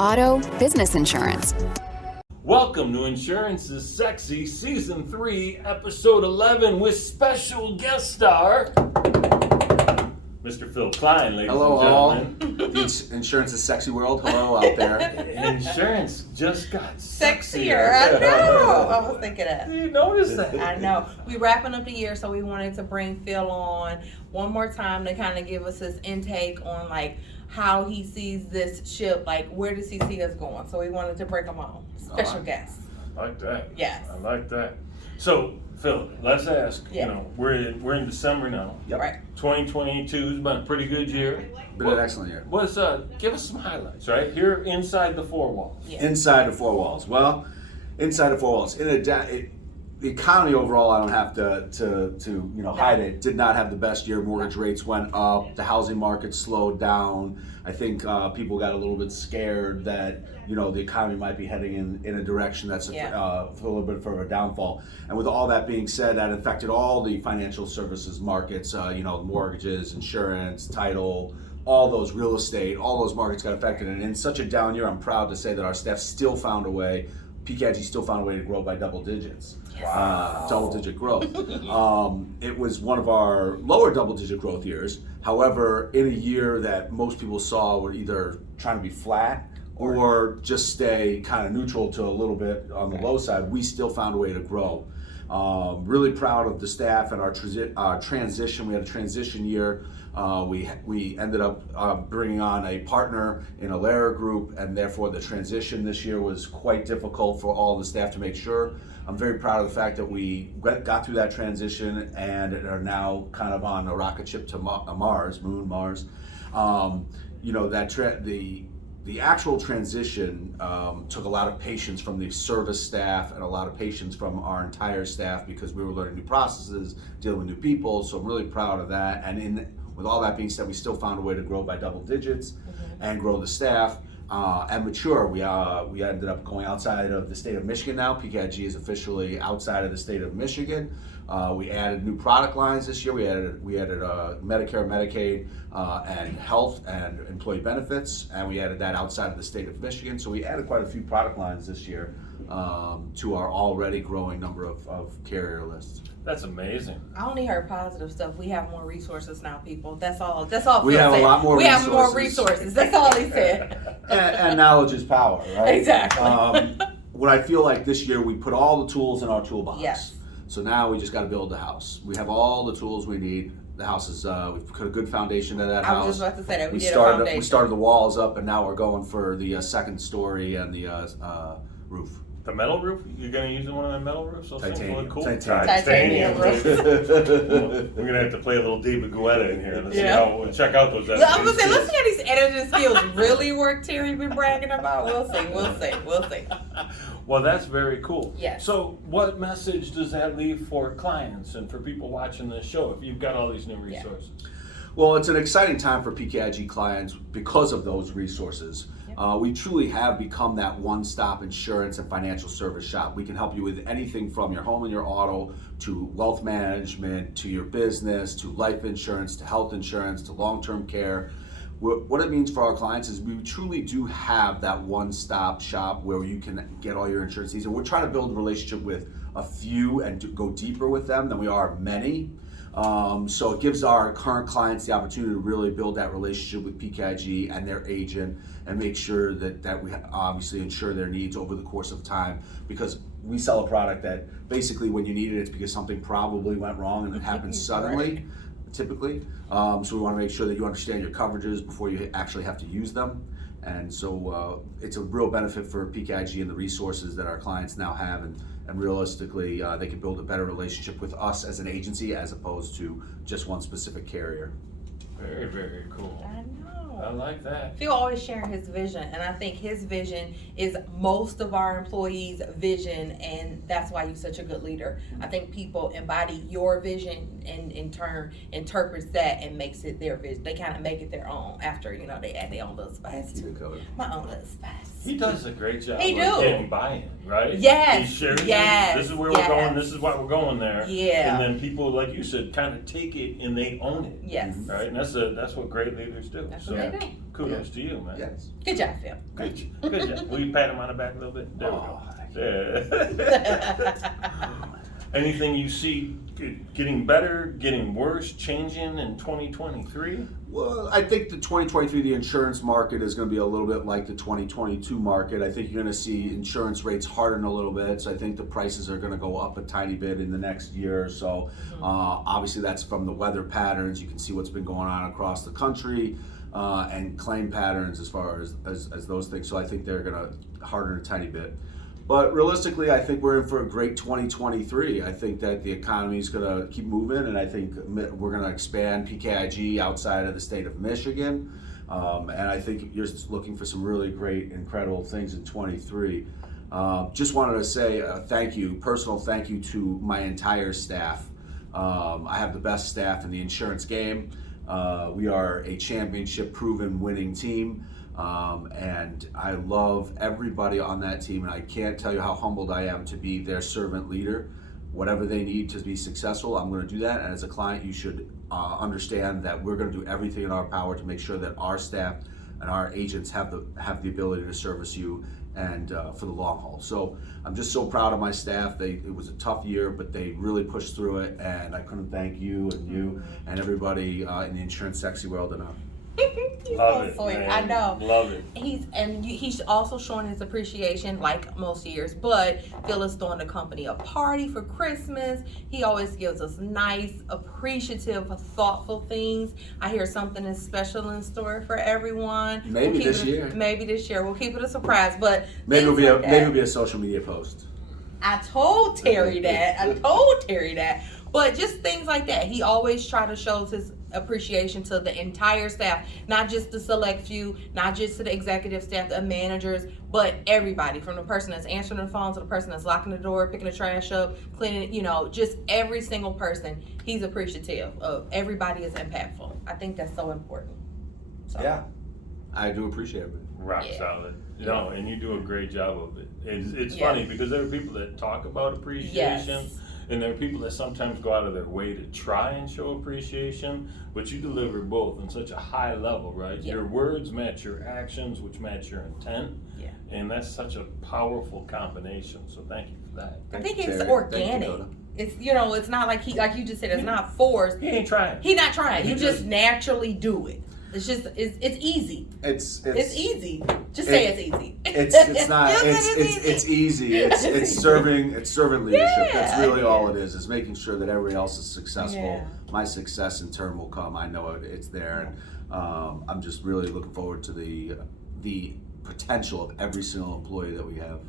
auto, business insurance. Welcome to Insurance is Sexy, Season 3, Episode 11, with special guest star, Mr. Phil Klein, ladies Hello, and gentlemen. all. The Insurance is Sexy world. Hello out there. Insurance just got Sexier. I know. I was thinking that. You noticed that? I know. We wrapping up the year, so we wanted to bring Phil on one more time to kind of give us his intake on like how he sees this ship, like where does he see us going. So we wanted to bring him on. Special guest. I like that. Yes. I like that. So, Phil, let's ask. Yeah. You know, we're in December now. Yep. Right. 2022 has been a pretty good year. Been an excellent year. Give us some highlights, right? Here inside the four walls. Yeah. Inside the four walls. Well, inside the four walls. The economy overall, I don't have to hide it, did not have the best year. Mortgage rates went up. The housing market slowed down. I think people got a little bit scared that the economy might be heading in a direction that's a little bit further downfall. And with all that being said, that affected all the financial services markets. Mortgages, insurance, title, all those real estate, all those markets got affected. And in such a down year, I'm proud to say that our staff still found a way. pkig still found a way to grow by double digits. Wow. Double-digit growth. It was one of our lower double-digit growth years. However, in a year that most people saw were either trying to be flat or just stay kind of neutral to a little bit on the low side, we still found a way to grow. Really proud of the staff and our transition. We had a transition year. We ended up bringing on a partner in a Lara group, and therefore the transition this year was quite difficult for all the staff to make sure. I'm very proud of the fact that we got through that transition and are now kind of on a rocket ship to Mars. The actual transition took a lot of patience from the service staff and a lot of patience from our entire staff because we were learning new processes, dealing with new people. So I'm really proud of that. And with all that being said, we still found a way to grow by double digits and grow the staff and mature. We ended up going outside of the state of Michigan now. pkig is officially outside of the state of Michigan. We added new product lines this year. We added Medicare, Medicaid, and health and employee benefits, and we added that outside of the state of Michigan. So we added quite a few product lines this year to our already growing number of carrier lists. That's amazing. I only heard positive stuff. We have more resources now, people. That's all. We have a lot more We resources. have more resources. That's all he said. And knowledge is power, right? Exactly. What I feel like this year, we put all the tools in our toolbox. Yes. So now we just got to build the house. We have all the tools we need. The house is, we've put a good foundation to that house. I was just about to say that. We started the walls up, and now we're going for the second story and the roof. The metal roof? You're going to use one of the metal roofs? Those things look cool. Titanium roof. We're going to have to play a little David Guetta in here. Let's see how we'll check out those. I was saying, let's see how these editing skills really work. Terry been bragging about. We'll see. Well, that's very cool. Yes. So, what message does that leave for clients and for people watching this show if you've got all these new resources? Well, it's an exciting time for pkig clients because of those resources. We truly have become that one-stop insurance and financial service shop. We can help you with anything from your home and your auto to wealth management, to your business, to life insurance, to health insurance, to long-term care. What it means for our clients is we truly do have that one-stop shop where you can get all your insurance needs. And we're trying to build a relationship with a few and to go deeper with them than we are many. So it gives our current clients the opportunity to really build that relationship with pkig and their agent and make sure that we obviously insure their needs over the course of time, because we sell a product that basically when you need it, it's because something probably went wrong and it happens suddenly, typically. So we want to make sure that you understand your coverages before you actually have to use them. And so it's a real benefit for pkig and the resources that our clients now have, and realistically they can build a better relationship with us as an agency as opposed to just one specific carrier. Very, very cool. I know. I like that. Phil always sharing his vision, and I think his vision is most of our employees' vision, and that's why you're such a good leader. I think people embody your vision and in turn interprets that and makes it their vision. They kind of make it their own after, they add their own little spice to Dakota. my own little spice. He does a great job He of do. getting buy-in, right? Yes. He shares Yes. this is where we're going, this is why we're going there. Yeah. And then people, like you said, kind of take it and they own it. Yes. Right? And that's that's what great leaders do. That's so what they do. kudos to you, man. Yes. Good job, Phil. Good job. Will you pat him on the back a little bit? There we go. Thank Yeah. Anything you see getting better, getting worse, changing in 2023? Well, I think the 2023, the insurance market is going to be a little bit like the 2022 market. I think you're going to see insurance rates harden a little bit. So I think the prices are going to go up a tiny bit in the next year or so. Obviously, that's from the weather patterns. You can see what's been going on across the country and claim patterns as far as those things. So I think they're going to harden a tiny bit. But realistically, I think we're in for a great 2023. I think that the economy is going to keep moving, and I think we're going to expand PKIG outside of the state of Michigan. And I think you're looking for some really great, incredible things in 23. Just wanted to say personal thank you to my entire staff. I have the best staff in the insurance game. We are a championship-proven winning team. And I love everybody on that team, and I can't tell you how humbled I am to be their servant leader. Whatever they need to be successful, I'm going to do that. And as a client, you should understand that we're going to do everything in our power to make sure that our staff and our agents have the ability to service you and for the long haul. So I'm just so proud of my staff. It was a tough year, but they really pushed through it, and I couldn't thank you and everybody in the insurance sexy world enough. He's Love so it, sweet. man. I know. Love it. He's also showing his appreciation like most years. But Phil is throwing the company a party for Christmas. He always gives us nice, appreciative, thoughtful things. I hear something is special in store for everyone. Maybe this year. Maybe this year. We'll keep it a surprise. But Maybe it'll be a social media post. I told Terry that. But just things like that. He always tries to show his appreciation to the entire staff, not just the select few, not just to the executive staff, the managers, but everybody, from the person that's answering the phone to the person that's locking the door, picking the trash up, cleaning, just every single person. He's appreciative of. Everybody is impactful. I think that's so important. So. Yeah, I do appreciate it. Rock solid. No, and you do a great job of it. It's funny because there are people that talk about appreciation. Yes. And there are people that sometimes go out of their way to try and show appreciation, but you deliver both on such a high level, right? Yeah. Your words match your actions, which match your intent. Yeah. And that's such a powerful combination. So thank you for that. I think it's Terry. organic. Thank you, It's it's not like like you just said, it's not forced. He ain't trying. He's not trying. He You just naturally do it. It's just it's easy. It's easy. Just say it's easy. It's not. Just say It's easy. It's servant leadership. That's really Yeah. all it is. Is making sure that everybody else is successful. Yeah. My success in turn will come. I know it's there, and I'm just really looking forward to the potential of every single employee that we have.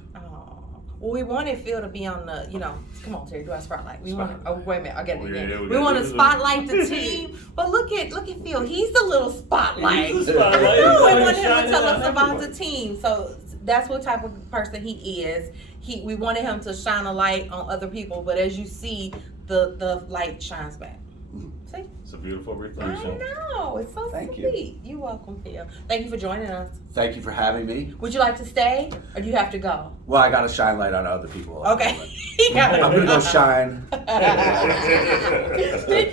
Well, we wanted Phil to be on the, come on, Terry, do our spotlight. Wait a minute, I'll get it again. Yeah, we want to spotlight the team, but look at Phil. He's the little spotlight. He's the spotlight. We He's wanted him to shining tell on us about everyone. the team. So that's what type of person he is. We wanted him to shine a light on other people, but as you see, the light shines back. See? It's a beautiful I reflection. know. It's so Thank sweet. You're welcome, Phil. Thank you for joining us. Thank you for having me. Would you like to stay, or do you have to go? Well, I got to shine light on other people. Okay. He got it. I'm gonna go shine. Thank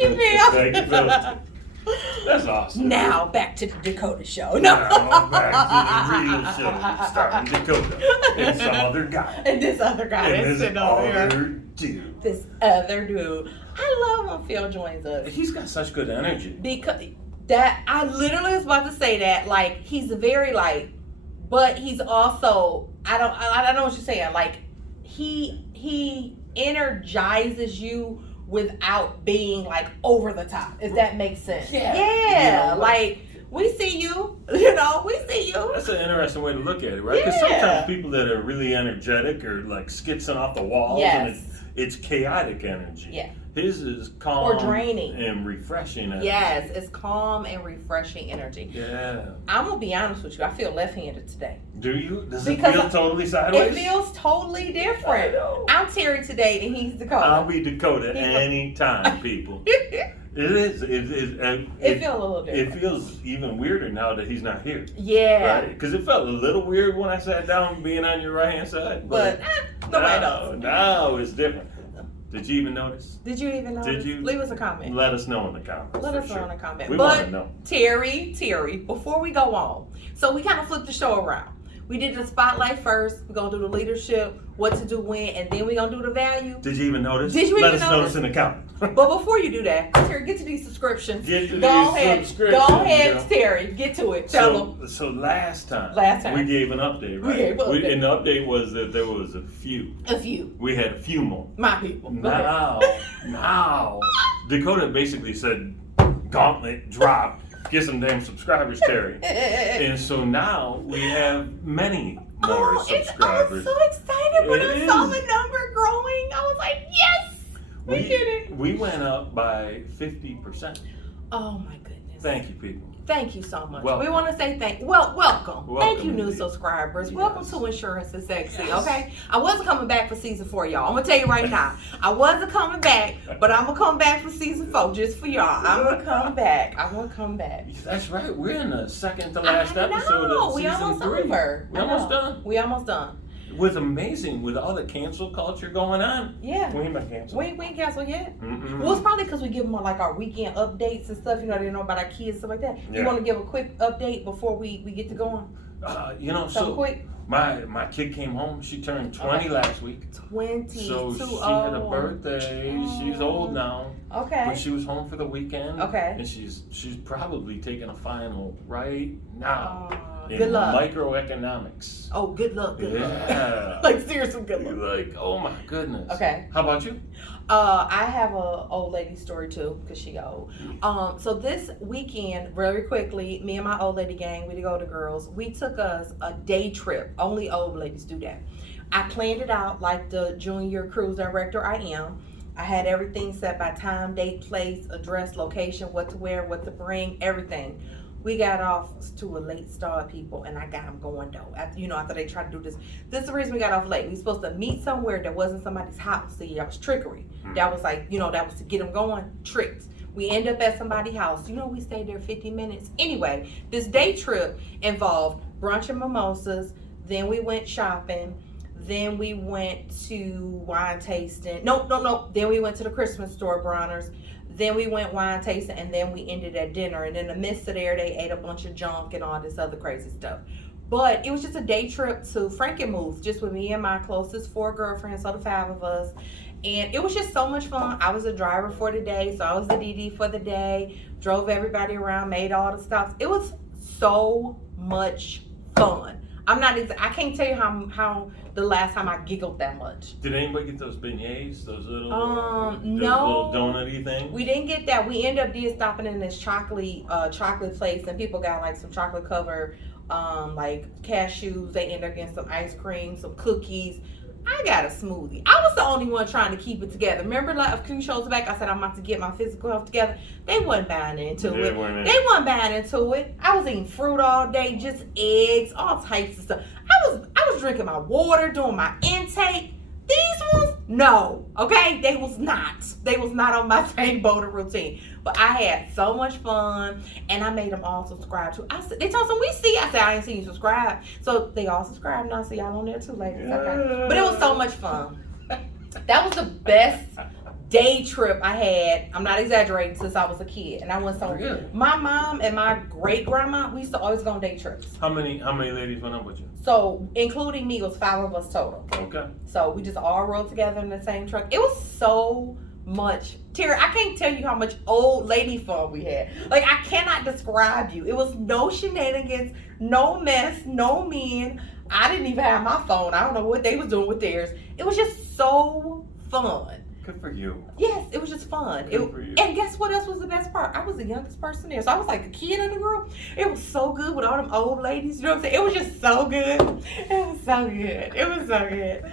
you, Phil. Thank you, Phil. That's awesome. Now back to the Dakota show. Now back to the real show, starring Dakota and some other guy. And this other guy And that's this sitting over other here. dude. This other dude. I love when Phil joins us He's got such good energy. because I literally was about to say that. Like, he's very light, but he's also I don't know what you're saying. Like, he energizes you without being like over the top, if that makes sense. Yeah. Like, we see you, we see you. That's an interesting way to look at it, right? Because Yeah. sometimes people that are really energetic are like skitzing off the walls, and Yes. it's chaotic energy. Yeah. His is calm Or draining. and refreshing energy. Yes, it's calm and refreshing energy. Yeah. I'm gonna be honest with you, I feel left-handed today. Do you? Does it Because feel totally sideways? It feels totally different. I know. I'm Terry today and he's Dakota. I'll be Dakota He- anytime, people. It is. It feels a little different. It feels even weirder now that he's not here. Yeah. Right? Because it felt a little weird when I sat down being on your right hand side. But nobody knows. Now it's different. Did you even notice? Did you even notice? Did you? Leave us a comment. Let us know in the comments. Let for us know sure. in the comment. We want But to know. Terry, before we go on, so we kind of flipped the show around. We did the spotlight first. We're gonna do the leadership, what to do when, and then we're gonna do the value. Did you even notice? Did you Let even us know notice? this in the comments. But before you do that, Terry, get to these subscriptions. Get to Go these ahead, subscriptions, Go ahead, girl. Terry. Get to it. Tell them. So last time Last we gave an update, right? We gave an update. And the update was that there was a few. A few. We had a few more. My people. Go ahead. Now, Dakota basically said, gauntlet, drop, get some damn subscribers, Terry. And so now we have many more I subscribers. was so excited when It I saw is. the number growing. I was like, yes, we did it. We went up by 50%. Oh my goodness. Thank you, people. Thank you so much. Welcome. We want to say welcome. Thank you, new indeed. subscribers. Yes. Welcome to Insurance is Sexy, Yes. okay? I wasn't coming back for season 4, y'all. I'm going to tell you right now. I wasn't coming back, but I'm going to come back for season 4 just for y'all. I'm going to come back. That's right. We're in the second to last I episode know. of We season almost 3. over. We're I almost know. done. We almost done. It was amazing with all the cancel culture going on. Yeah. We ain't been canceled. We ain't canceled yet. Mm-mm. Well, it's probably because we give them like our weekend updates and stuff. You know, they know about our kids, stuff like that. Yeah. You want to give a quick update before we get to going? So quick. my kid came home. She turned 20 last week. 22. So she had a birthday. She's old now. Okay. But she was home for the weekend. Okay. And she's probably taking a final right now in good luck. microeconomics. Oh, good luck. Good Yeah. luck. Like seriously, good luck. Like, oh my goodness. Okay. How about you? I have a old lady story too, because she old. So this weekend, very quickly, me and my old lady gang, we the Dakota girls, we took us a day trip. Only old ladies do that. I planned it out like the junior cruise director I am. I had everything set by time, date, place, address, location, what to wear, what to bring, everything. We got off to a late start, people, and I got them going though. After they tried to do this. This is the reason we got off late. We supposed to meet somewhere that wasn't somebody's house. See, that was trickery. That was like, that was to get them going, tricks. We end up at somebody's house. We stayed there 50 minutes. Anyway, this day trip involved brunch and mimosas. Then we went shopping. Then we went to wine tasting. No. Then we went to the Christmas store, Bronner's. Then we went wine tasting, and then we ended at dinner. And in the midst of there, they ate a bunch of junk and all this other crazy stuff. But it was just a day trip to Frankenmuth, just with me and my closest 4 girlfriends, so the 5 of us. And it was just so much fun. I was a driver for the day, so I was the DD for the day. Drove everybody around, made all the stops. It was so much fun. I can't tell you how the last time I giggled that much. Did anybody get those beignets? Those little No. little donut-y things? We didn't get that. We ended up stopping in this chocolate place, and people got like some chocolate covered like cashews. They ended up getting some ice cream, some cookies. I got a smoothie. I was the only one trying to keep it together. Remember, like a few shows back, I said I'm about to get my physical health together. They wasn't buying into it. They wasn't buying into it. I was eating fruit all day, just eggs, all types of stuff. I was drinking my water, doing my intake. These ones, no. Okay, they was not. They was not on my same boat or routine. But I had so much fun, and I made them all subscribe to. They told them we see. I said I ain't seen you subscribe, so they all subscribed. Now, so y'all on there too, ladies. Okay, but it was so much fun. That was the best day trip I had. I'm not exaggerating, since I was a kid, and I went somewhere. Really? My mom and my great grandma, we used to always go on day trips. How many ladies went up with you? So, including me, it was 5 of us total. Okay. So we just all rode together in the same truck. It was so much. Terry, I can't tell you how much old lady fun we had. Like, I cannot describe you. It was no shenanigans, no mess, no men. I didn't even have my phone. I don't know what they was doing with theirs. It was just so fun. Good for you. Yes, it was just fun. Good for you. And guess what else was the best part? I was the youngest person there. So I was like the kid in the group. It was so good with all them old ladies. You know what I'm saying? It was just so good. It was so good. It was so good.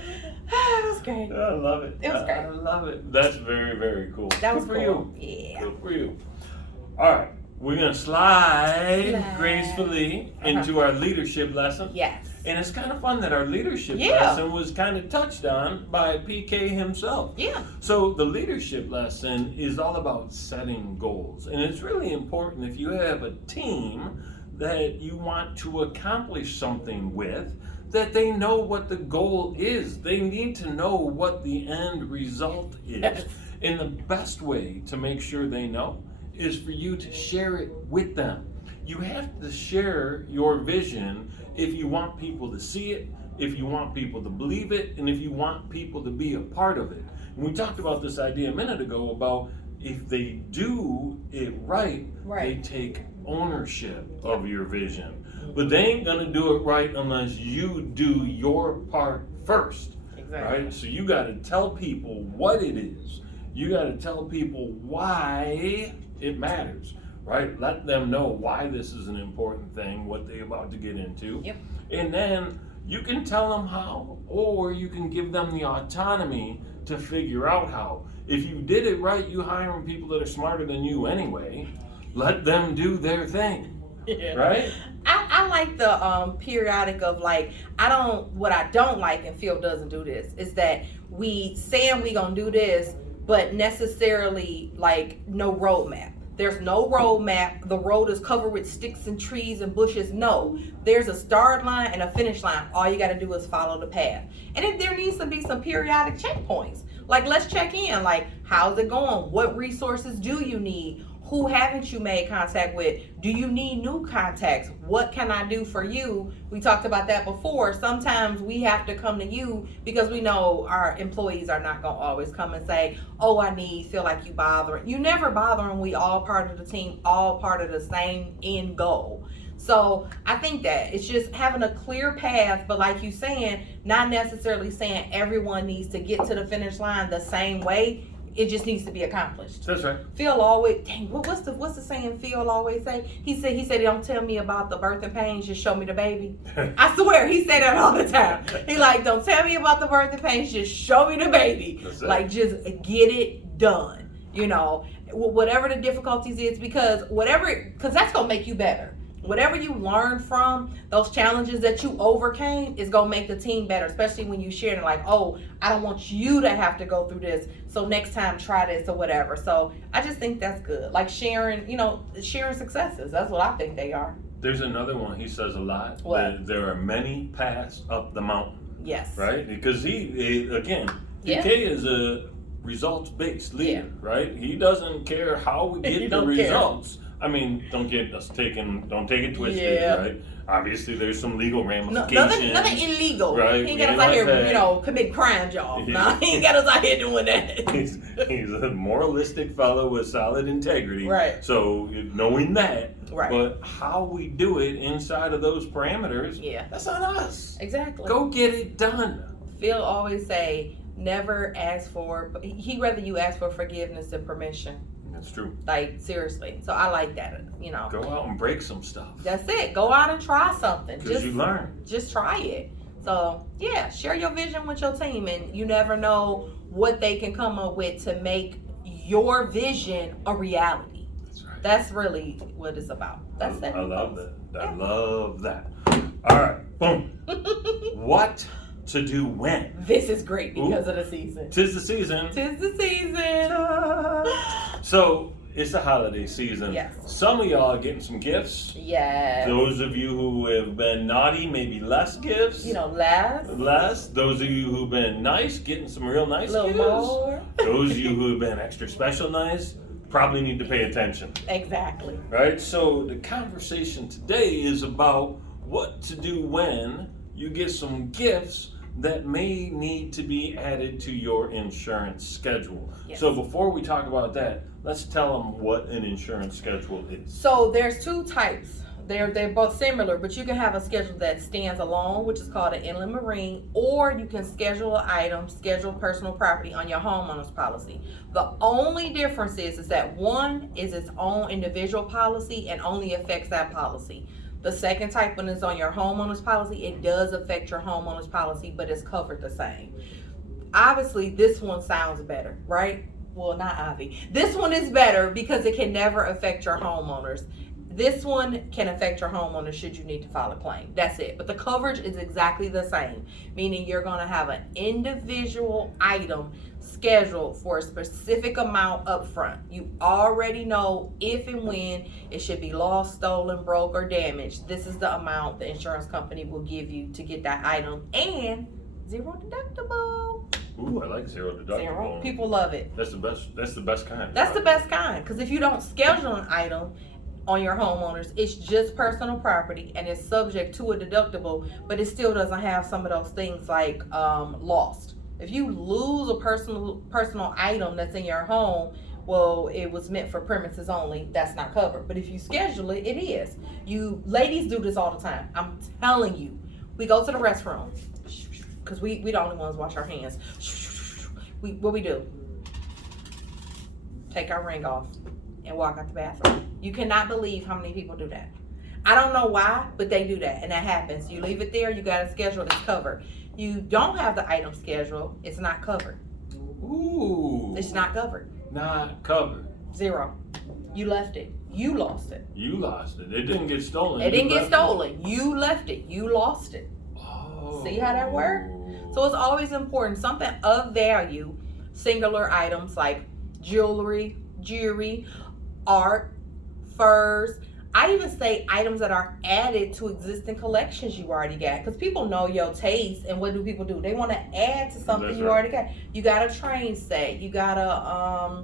It was great. I love it. It was great. I love it. That's very, very cool. That was Good for cool. you. Yeah. Good for you. All right. We're going to slide gracefully into our leadership lesson. Yes. And it's kind of fun that our leadership Yeah. lesson was kind of touched on by PK himself. Yeah. So the leadership lesson is all about setting goals. And it's really important if you have a team that you want to accomplish something with, that they know what the goal is. They need to know what the end result is. Yes. And the best way to make sure they know is for you to share it with them. You have to share your vision if you want people to see it, if you want people to believe it, and if you want people to be a part of it. And we talked about this idea a minute ago about if they do it right, they take ownership of your vision. But they ain't gonna do it right unless you do your part first. Exactly. Right? So you gotta tell people what it is. You gotta tell people why it matters. Right? Let them know why this is an important thing, what they're about to get into. Yep. And then you can tell them how, or you can give them the autonomy to figure out how. If you did it right, you hiring people that are smarter than you anyway. Let them do their thing. Yeah. Right? I like the periodic of like, what I don't like, and Phil doesn't do this, is that we saying we gonna do this, but necessarily like no roadmap. There's no roadmap. The road is covered with sticks and trees and bushes. No, there's a start line and a finish line. All you got to do is follow the path. And if there needs to be some periodic checkpoints, like let's check in, like how's it going? What resources do you need? Who haven't you made contact with? Do you need new contacts? What can I do for you? We talked about that before. Sometimes we have to come to you because we know our employees are not going to always come and say, oh, feel like you bothering. You never bother them. We all part of the team, all part of the same end goal. So I think that it's just having a clear path, but like you saying, not necessarily saying everyone needs to get to the finish line the same way. It just needs to be accomplished. That's right. Phil always, what's the saying Phil always say? He said, don't tell me about the birth and pains, just show me the baby. I swear, he say that all the time. He like, don't tell me about the birth and pains, just show me the baby. Like, just get it done. You know, whatever the difficulties is, because that's gonna make you better. Whatever you learn from those challenges that you overcame is going to make the team better, especially when you share it like, oh, I don't want you to have to go through this. So next time try this or whatever. So I just think that's good. Like sharing successes. That's what I think they are. There's another one he says a lot. What? There are many paths up the mountain. Yes. Right? Because he again, PK is a results-based leader, right? He doesn't care how we get the results. I mean, don't take it twisted, right? Obviously, there's some legal ramifications. Nothing illegal. Right? He ain't got us out here, committing crimes, y'all. No, he ain't got us out here doing that. He's a moralistic fellow with solid integrity. Right. So, knowing that, right. But how we do it inside of those parameters, that's on us. Exactly. Go get it done. Phil always say, never ask for, he'd rather you ask for forgiveness than permission. That's true. Like, seriously. So I like that, Go out and break some stuff. That's it. Go out and try something. Because you learn. Just try it. So, share your vision with your team, and you never know what they can come up with to make your vision a reality. That's right. That's really what it's about. That's it. I love that. I love that. All right. Boom. What to do when? This is great because of the season. Tis the season. Tis the season. So it's the holiday season. Yes. Some of y'all are getting some gifts. Yes. Those of you who have been naughty, maybe less gifts. Less. Those of you who've been nice, getting some real nice gifts. More. Those of you who have been extra special nice, probably need to pay attention. Exactly. Right? So the conversation today is about what to do when you get some gifts that may need to be added to your insurance schedule. Yes. So before we talk about that, let's tell them what an insurance schedule is. So there's two types. They're both similar, but you can have a schedule that stands alone, which is called an inland marine, or you can schedule an item, schedule personal property on your homeowner's policy. The only difference is that one is its own individual policy and only affects that policy. The second type, when it's on your homeowner's policy, it does affect your homeowner's policy, but it's covered the same. Obviously, this one sounds better, right? Well, not Avi. This one is better because it can never affect your homeowners. This one can affect your homeowner should you need to file a claim. That's it. But the coverage is exactly the same, meaning you're going to have an individual item scheduled for a specific amount up front. You already know if and when it should be lost, stolen, broke, or damaged. This is the amount the insurance company will give you to get that item, and zero deductible. Ooh, I like zero deductible. Zero. People love it. That's the best. That's the best kind. That's the best kind, because if you don't schedule an item on your homeowners, it's just personal property and it's subject to a deductible, but it still doesn't have some of those things like lost. If you lose a personal item that's in your home, well, it was meant for premises only, that's not covered. But if you schedule it, it is. You ladies do this all the time. I'm telling you. We go to the restroom, because we the only ones wash our hands. What we do? Take our ring off and walk out the bathroom. You cannot believe how many people do that. I don't know why, but they do that, and that happens. You leave it there, you got it scheduled, it's covered. You don't have the item scheduled, it's not covered. Ooh. It's not covered. Not covered. Zero. You left it. You lost it. You lost it. It didn't get stolen. It didn't You get left stolen. You left it. You lost it. Oh. See how that worked? So it's always important. Something of value, singular items like jewelry, art, furs. I even say items that are added to existing collections you already got, because people know your taste, and what do people do? They want to add to something That's you right. already got. You got a train set. You got a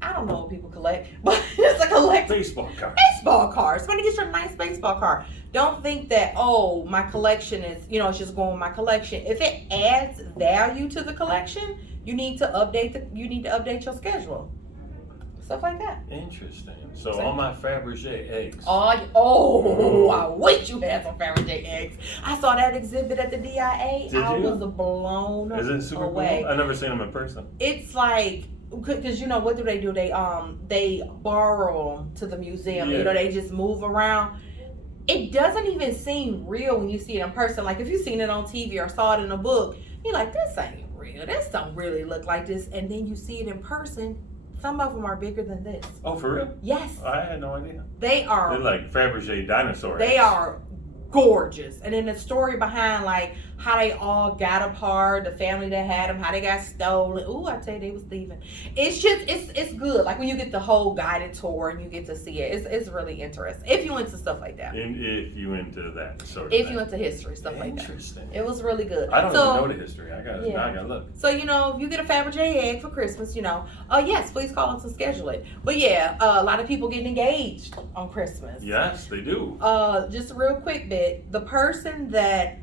I don't know what people collect, but it's a collection. Baseball card. Baseball card. Somebody gets you a nice baseball card. Don't think that, oh, my collection is, it's just going with my collection. If it adds value to the collection, you need to update your schedule. Stuff like that. Interesting. So all my Fabergé eggs. Oh, I wish you had some Fabergé eggs. I saw that exhibit at the DIA. Did I you? was blown Is it super away. cool? I've never seen them in person. It's like, because what do? They borrow them to the museum. Yeah. They just move around. It doesn't even seem real when you see it in person. Like if you've seen it on TV or saw it in a book, you're like, this ain't real. This don't really look like this. And then you see it in person. Some of them are bigger than this. Oh, for real? Yes. I had no idea. They are. They're like Fabergé dinosaurs. They are gorgeous. And then the story behind like how they all got apart, the family that had them, how they got stolen. Ooh, I tell you, they was thieving. It's just, it's good. Like when you get the whole guided tour and you get to see it, it's really interesting. If you into stuff like that. And if you into that sort of If thing. you into history, stuff like that. Interesting. It was really good. I don't even know the history. Now I gotta look. So, if you get a Fabergé egg for Christmas, yes, please call us and schedule it. But yeah, a lot of people getting engaged on Christmas. Yes, they do. Just a real quick bit. The person that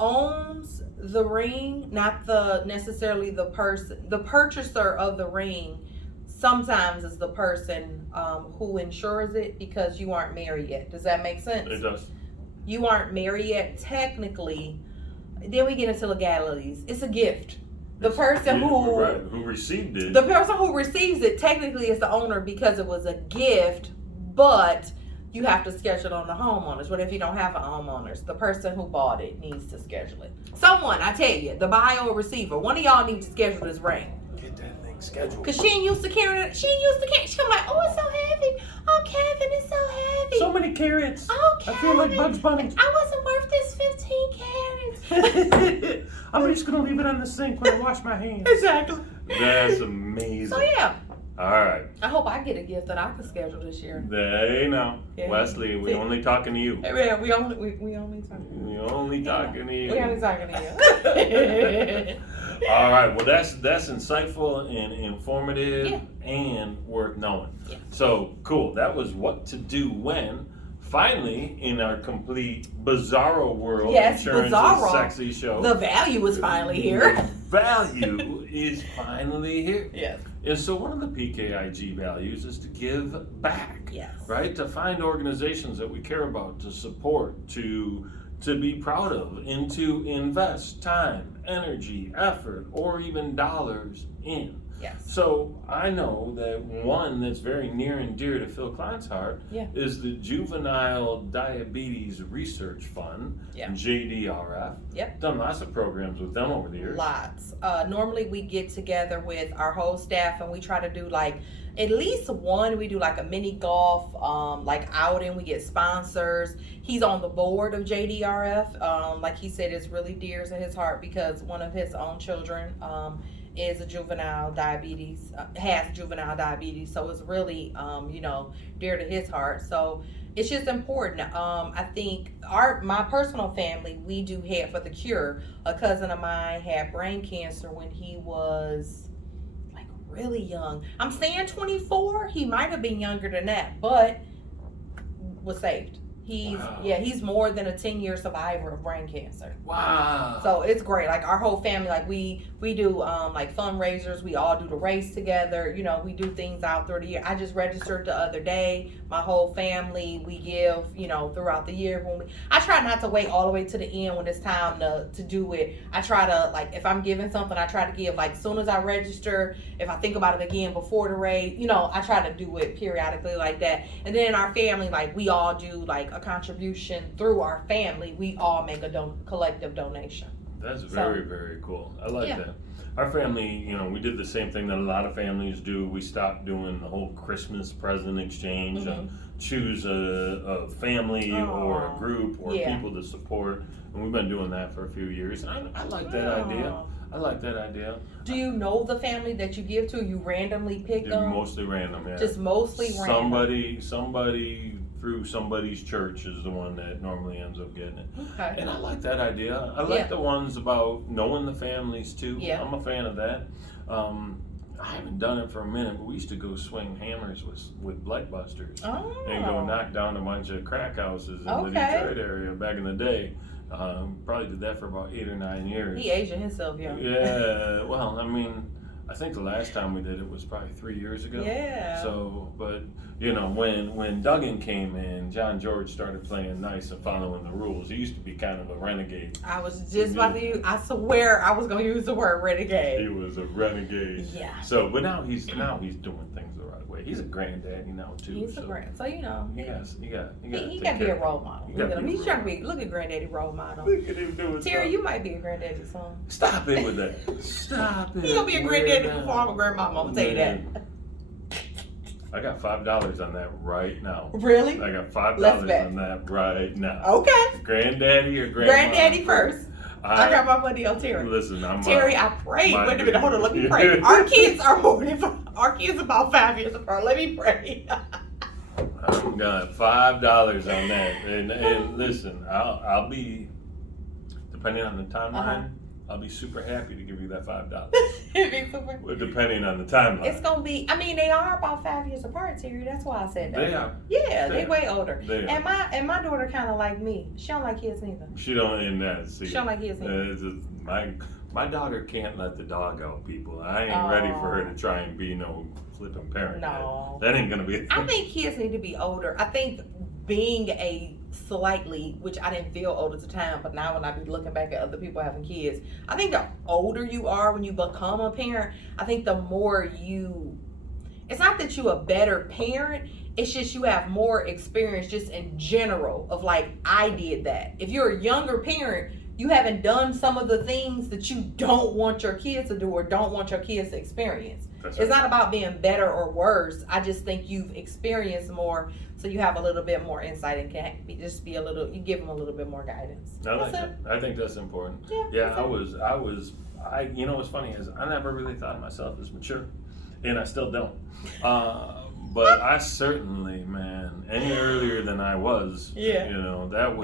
owns the ring, not necessarily the purchaser of the ring, sometimes is the person who insures it, because you aren't married yet. Does that make sense? It does. You aren't married yet, technically. Then we get into legalities. It's a gift. The person who received it. The person who receives it technically is the owner, because it was a gift, but you have to schedule it on the homeowners. What if you don't have a homeowners? The person who bought it needs to schedule it. Someone, I tell you, the buyer or receiver, one of y'all needs to schedule this ring. Get that thing scheduled. Because she ain't used to carrying it. She come like, oh, it's so heavy. Oh, Kevin, it's so heavy. So many carrots. Oh, Kevin. I feel like Bugs Bunny. I wasn't worth this 15 carats. I'm just gonna leave it on the sink when I wash my hands. Exactly. That's amazing. So yeah. All right. I hope I get a gift that I can schedule this year. Hey now, Yeah. Wesley, we only talking to you. Hey, man, we only talking. We only talking to you. We only talking to you. All right. Well, that's insightful and informative and worth knowing. Yeah. So cool. That was what to do when. Finally, in our complete bizarro world, Yes, Insurance bizarro. is Sexy show. The value is finally here. The value is finally here. Yes. And so one of the PKIG values is to give back. Yes. Right? To find organizations that we care about, to support, to be proud of, and to invest time, energy, effort, or even dollars in. Yes. So I know that one that's very near and dear to Phil Klein's heart is the Juvenile Diabetes Research Fund, JDRF. Yep. Done lots of programs with them over the years. Lots. Normally we get together with our whole staff and we try to do like at least one. We do like a mini golf, like outing. We get sponsors. He's on the board of JDRF. Like he said, it's really dear to his heart because one of his own children is a juvenile diabetes, has juvenile diabetes. So it's really, dear to his heart. So it's just important. I think my personal family, we do Head for the Cure. A cousin of mine had brain cancer when he was like really young. I'm saying 24. He might have been younger than that, but was saved. He's more than a 10-year survivor of brain cancer. Wow. So it's great. Like our whole family, like we do like fundraisers. We all do the race together. We do things out through the year. I just registered the other day. My whole family, we give, throughout the year. I try not to wait all the way to the end when it's time to do it. I try to, like, if I'm giving something, I try to give like soon as I register. If I think about it again before the race, I try to do it periodically like that. And then in our family, like we all do like a contribution through our family. We all make a collective donation. That's very, very cool. I like that. Our family, we did the same thing that a lot of families do. We stopped doing the whole Christmas present exchange and choose a family or a group or people to support. And we've been doing that for a few years. And I like that idea. I like that idea. Do you know the family that you give to? You randomly pick them? Mostly random, yeah. Just mostly random. Somebody through somebody's church is the one that normally ends up getting it. Okay. And I like that idea. I like the ones about knowing the families too. Yeah. I'm a fan of that. I haven't done it for a minute, but we used to go swing hammers with Blockbusters and go knock down a bunch of crack houses in the Detroit area back in the day. Probably did that for about 8 or 9 years. He Asian himself, yeah. Yeah, well, I think the last time we did it was probably 3 years ago. Yeah. So, but when Duggan came in, John George started playing nice and following the rules. He used to be kind of a renegade. I was just about to use. I swear I was going to use the word renegade. He was a renegade. Yeah. So, but now he's doing things the right way. He's a granddaddy now too. He's a grand. So he got he got to be a role model. Look at him. He's trying to be. Look at granddaddy role model. Look at him doing Terry, stuff. you might be a granddaddy son. Stop it with that. Stop it. He gonna be a granddaddy before I'm a grandmama. I'm gonna tell you that. I got $5 on that right now. Really? I got $5 on that right now. Okay. Granddaddy or grandma? Granddaddy first. I got my money on Terry. Listen, Terry, I pray. Wait a minute, hold on, let me pray. Our kids are our kids about 5 years apart. Let me pray. I'm got $5 on that, and listen, I'll be, depending on the timeline, I'll be super happy to give you that $5. Well, depending on the timeline. It's gonna be. They are about 5 years apart, Terry. That's why I said that. They are. Yeah, they way older. They are. And my daughter kind of like me. She don't like kids neither. She don't in that. See, she don't like kids neither. My daughter can't let the dog out, people. I ain't ready for her to try and be no flipping parent. No, that ain't gonna be. I think kids need to be older. I think being which I didn't feel old at the time, but now when I be looking back at other people having kids, I think the older you are when you become a parent, I think the more it's not that you a better parent, it's just you have more experience just in general of like, I did that. If you're a younger parent, you haven't done some of the things that you don't want your kids to do or don't want your kids to experience. It's not about being better or worse. I just think you've experienced more, so you have a little bit more insight and can you give them a little bit more guidance. I like that. I think that's important. Yeah, I you know what's funny is I never really thought of myself as mature, and I still don't. But I certainly, man, any earlier than I was, that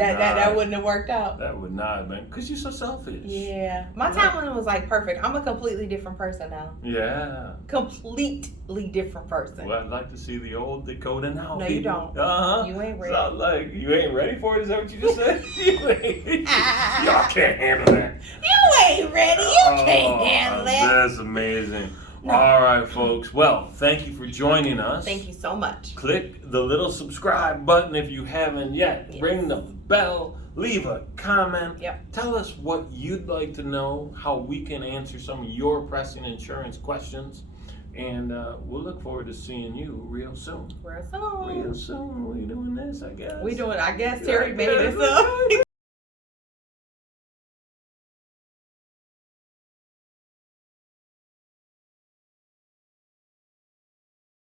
wouldn't have worked out. That would not have been, because you're so selfish. Yeah. My timeline was like perfect. I'm a completely different person now. Yeah. Completely different person. Well, I'd like to see the old Dakota now. No, you don't. You ain't ready. So, like, you ain't ready for it? Is that what you just said? Y'all can't handle that. You ain't ready. You can't handle that. That's amazing. No. All right, folks. Well, thank you for joining us. Thank you so much. Click the little subscribe button if you haven't yet. Yes. Ring the bell. Leave a comment. Yep. Tell us what you'd like to know, how we can answer some of your pressing insurance questions. And we'll look forward to seeing you real soon. Real soon. Real soon. We doing this, I guess. I guess Terry made this up.